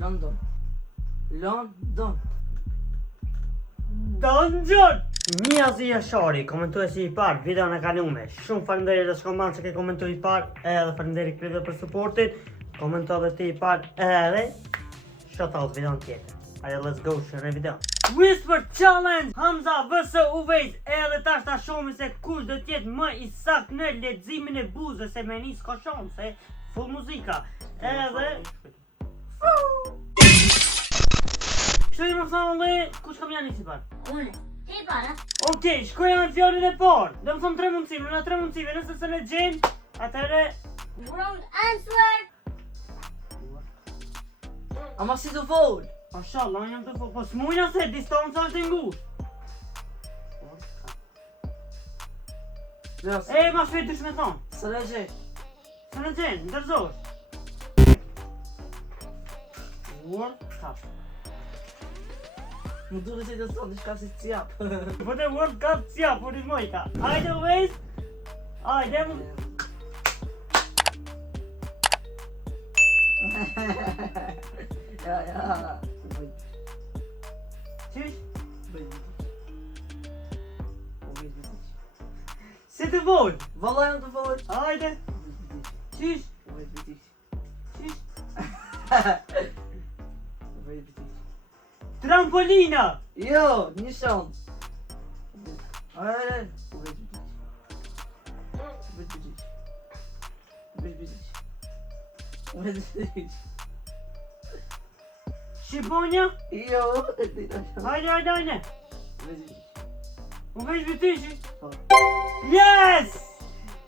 London. Donjon! Niazi Jashari, komentuesi I parë, video në kalume. Shumë faleminderit dhe shkoman që ke komentu I parë, edhe faleminderit krive për supportin. Komento dhe ti I parë, edhe shout-out video në tjetër. Hajde, let's go, shërë video. Whisper Challenge, Hamza vs Uvejt, edhe tash ta shohim se kush do t'jetë më I sakt në leximin e buzës, se me nis ka shanse, full muzika. Edhe Kështu I më thonë, kush kam janë nisi parë? Une, ti para. Okej, shkoja në fjallin e parë. Dhe më thonë 3 mundësime, në 3 mundësime, nëse se në gjenë, atëre... Wrong answer. Ama si të vol. Mashallah, unë jam të po s'mujna se distanca është e ngushtë. E, ma shpejt dush me thonë. Së le gjej. Se në gjenë, ndërzosh. World Cup. Më duke që të thonë diçka si t'jap. Po të World Cup s'ja, po një mojka. Ajde Uvejt. Ajde më... Ja. Qysh? Si të volë? Valla jam të vol. Ajde. Qysh? Qysh? Trampolina! Jo, një shon. Ajde. Shqiponja? Jo. Ajde. Uvejt bëtyshi? Yes!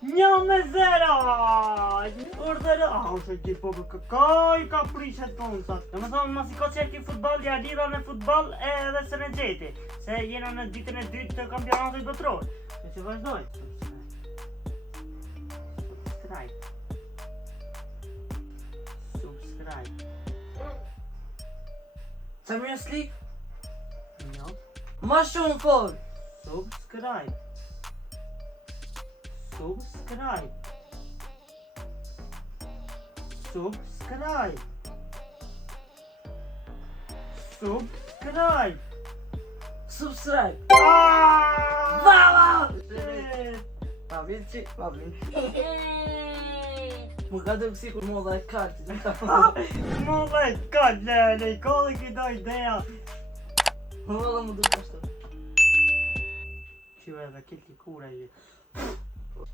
1-0! Urdhërë! Ushe ti po kaj ka prishet koncat. Dhe me thonë, mas I ka qeki futbol, ja lidha me futbol edhe se në gjeti. Se jena në ditën e dytë të kampionatit botror. Dhe që vazhdoj. Subscribe. Champions League? Jo. Ma shumë fol. Subscribe. Subscribe. Ah! Vava! Ma vinci. Më ka të kësi kur moda e kartë. Molla e kallë, i kolli ki do ideja. Moda më duke ashtu. Që edhe kilti kura I.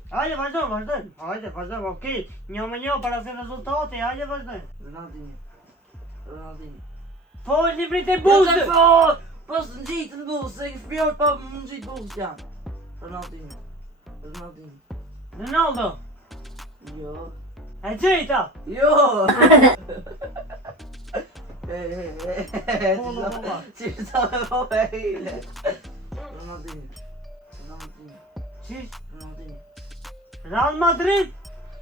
Hajde vazhdojmë, okej. 1-1 para se rezultati, hajde vazhdojmë. Ronaldinho. Po, librit e buzë! Po së në gjitë në buzë, se kësë pjorë pa më në gjitë buzë janë. Ronaldinho. Ronaldo! Jo. E gjejta! Jo! Pola. Që sa me po e hile. Ronaldinho. Qish? Ronaldinho. Real Madrid!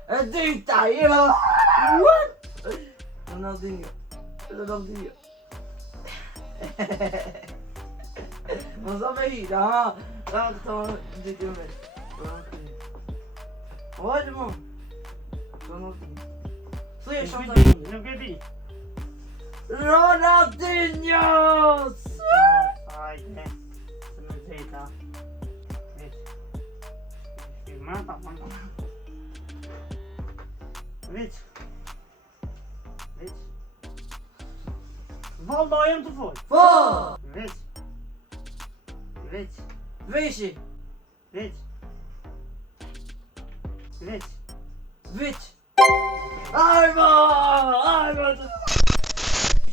E dyta, jo! What? Ronaldinho. Më sa me hile, ha? Ka këto në gjitë me. Ojtë më. Ronaldinho. Thuj e shumë të Nuk e di. Ronaldinho! Hajde. Se në gjejta. Mata. Veç. Valla jam të folë. Po! Veç. Veshi. Veç. Ajmo!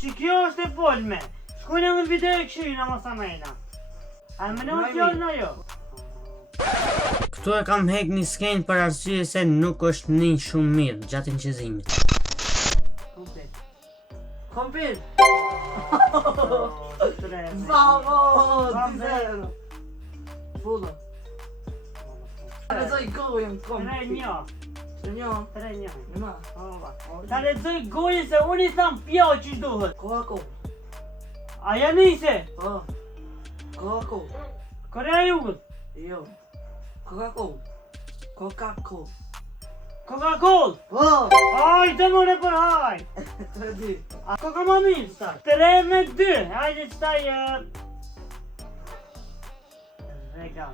Që kjo është e folme. Shkojnë në video e këshirë ama sa mejna. A më në fjallë në jo. Këtu e kam hek një skenjë për arsye se nuk është një shumë mirë gjatë inqizimit. Kompir. Bravo! Bravo! 2-0. Fulla. Ta lezoj gojën, kom. 3-1. 3-1. Nëma. Ta lezoj gojën se unë I tham pjo që shduhet. Coca-Cola. Aja nise? Po. Coca-Cola. Korea e Jugët? Jo. Coca-Cola. Coca-Cola. Coca-Cola! Po! Hajde more për haj! 3-2. Koka më mirë, sta. 3-2. Hajde qëtaj... Regal.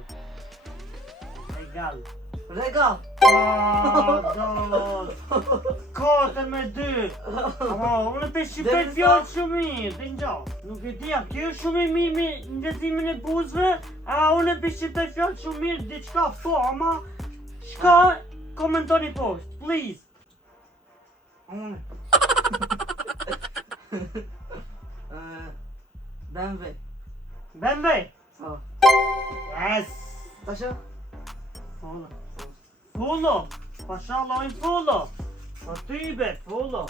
Regal. Regal. Do. 4-2. Ama, unë pe shqipet fjallë shumë mirë, dhe në gjatë. Nuk e dia, kjo është shumë mirë në lezimin e buzëve, a unë pe shqipet fjallë shumë mirë, diçka po, ama... Shka, komentoni post, please. Unë. BMW. BMW. Po. Yes. Taşa? Fullo. Fullo. Mashallah in fullo. Po ty be, fullo.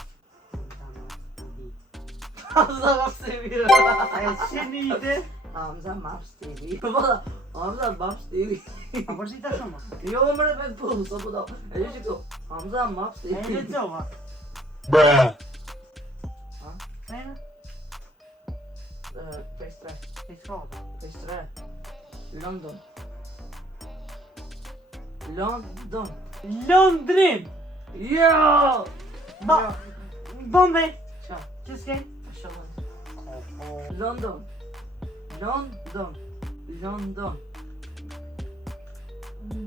Hamza Maps TV. E qeni ide? Hamza Maps TV. Valla Hamza Maps TV. A përzita shumë? Jo më repet pull, sa po do. E di këtu. Hamza Maps E TV. lexova. Bruh. Ha? Fejnë? Page 3. E shkoda. Page 3. London. London. Londrin! Jo! Ba... Bombay! Qa? Që s'ken? London. London. London.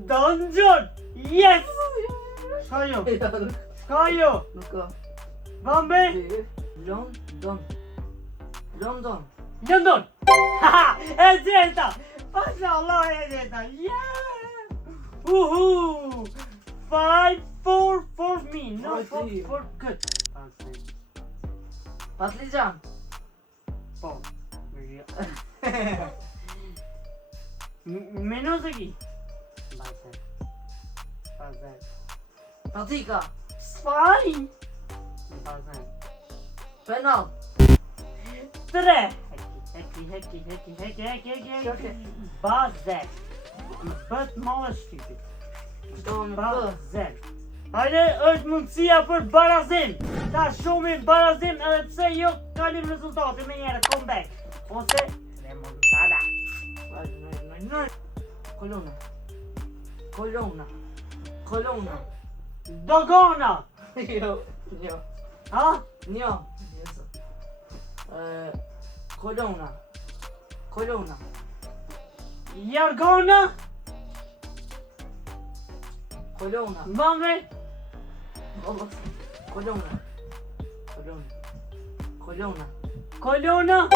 Dungeon! Yes! Shka jo? Shka jo? Nuk ka. Bombay! London. London. London! Haha! E gjeta! Mashallah e gjeta! Yeah! Uhu! 5-4 for me, no For you. for good. Patlıcan. Po. Menos aqui. Bazen. Patika. Fine. Bazen. Penal. 3. Heki. Bazen. Bët malë shtypit. Çdo me bë. Bazen. Hajde, është mundësia për barazim. Ta shumë i barazim edhe pse jo kalim rezultate me njëre comeback. Ose remontada. No. Colonna. Colonna. Colonna. Dogona. Jo. Jo. Ha? Jo. Colonna. Colonna. Jargona. Colonna. Mame. Colonna. Colonna. Colonna. Colonna.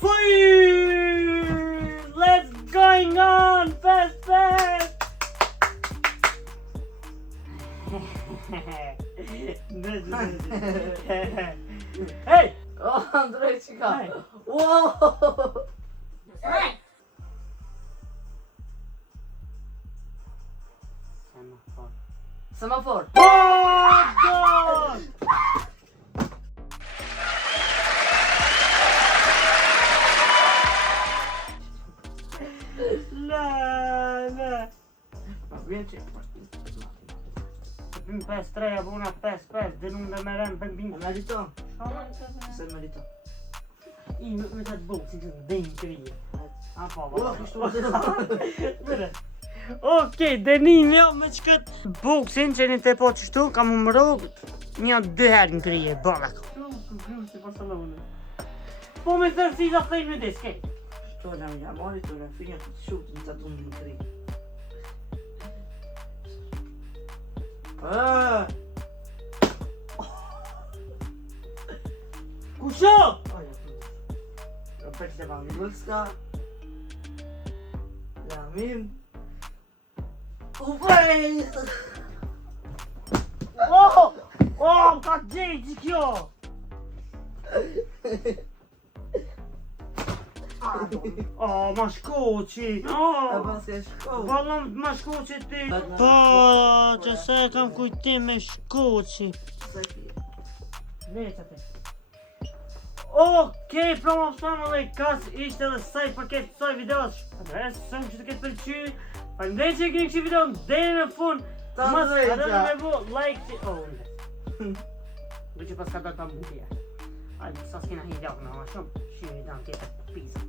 Fire! Let's going on fast. Hey! Oh, Andrei çika. Hey. Wow! Right. Semafor. Pardon! La. Vjen çik. Pim 5-3, abuna 5-5, dënum dhe me rem për E bingë. merito. Se merito. I me të të bukë, si të dhe një krije. A po, Oh, kështu. Mire. Okej, Denin, jo me që këtë buksin që një te po qështu, kam umëro një 2 herë në krije, balak. Po me tërsi da thej me diske. Shto jam mori të rafinja të shut në të tunë në kri. Kusho? Për të bani lëkska. Lamim. Uvej! Oh! Oh, ka gjejtë kjo! Oh, ma shkoqi! E Oh! pas ke shko. Vallëm ma shkoqi ti! Po, Po, që se kam kujtim me shkoqi. Se ki. Veçate. Okej, promo family, kas ishte edhe saj përket kësaj videos. Besëm që të ketë pëlqyer. Faleminderit që keni këtë video deri në fund. Ta Mos drejta. harroni me bu like ti. Oh. Veç pas ka dalë ta mbutje. Ai sa s'kena hidhur në shumë. Shi dan tjetër. Peace.